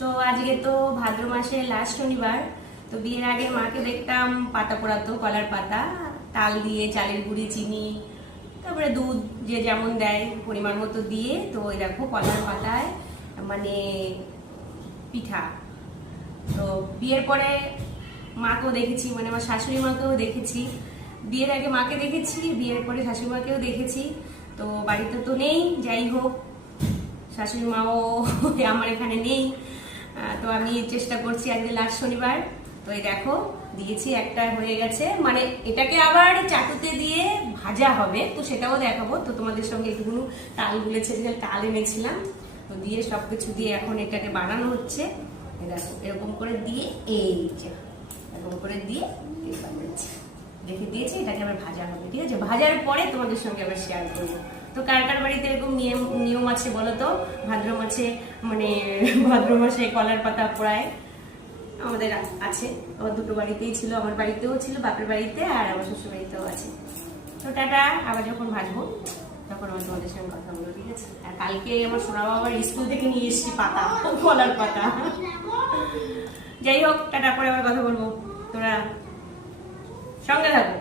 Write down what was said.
তো আজকে তো ভাদ্র মাসের লাস্ট শনিবার। তো বিয়ের আগে মাকে দেখতাম পাতা পোড়াতো, কলার পাতা, তাল দিয়ে, চালের গুঁড়ি, চিনি, তারপরে দুধ যে যেমন দেয় পরিমাণ মতো দিয়ে। তো ওই দেখো কলার পাতায় মানে পিঠা। তো বিয়ের পরে মাকেও দেখেছি, মানে আমার শাশুড়ি মাকেও দেখেছি। বিয়ের আগে মাকে দেখেছি, বিয়ের পরে শাশুড়ি মাকেও দেখেছি। তো বাড়িতে তো নেই, যাই হোক শাশুড়ি মাও আমার এখানে নেই। তো আমি চেষ্টা করছি আজকে লাস্ট শনিবার। তো এই দেখো দিয়েছি, একটা হয়ে গেছে, মানে এটাকে আবার চাটুতে দিয়ে ভাজা হবে, তো সেটাও দেখাবো। তো তোমাদের সঙ্গে একটুকুনো তাল গুলেছে, যে তাল এনেছিলাম, তো দিয়ে সবকিছু দিয়ে এখন এটাকে বানানো হচ্ছে। দেখো এরকম করে দিয়ে, এই যে এরকম করে দিয়ে রেখে দিয়েছি, এটাকে আবার ভাজা হবে। ঠিক আছে, ভাজার পরে তোমাদের সঙ্গে আবার শেয়ার করবো। তো কার কার বাড়িতে এরকম নিয়ম আছে বলো তো? ভাদ্র মাসে মানে ভাদ্র মাসে কলার পাতা পোড়ায়, আমাদের আছে। আমার দুটো বাড়িতেই ছিল, আমার বাড়িতেও ছিল, বাপের বাড়িতে, আর আমার শ্বশুর বাড়িতেও আছে। তো টাটা, আবার যখন ভাজবো তখন আমার তোমাদের সঙ্গে কথা বলবো। ঠিক আছে, আর কালকে আমার সোনা বাবার স্কুল থেকে নিয়ে এসেছি পাতা, কলার পাতা। যাই হোক, টাটা, পরে আবার কথা বলবো, তোরা সঙ্গে থাকো।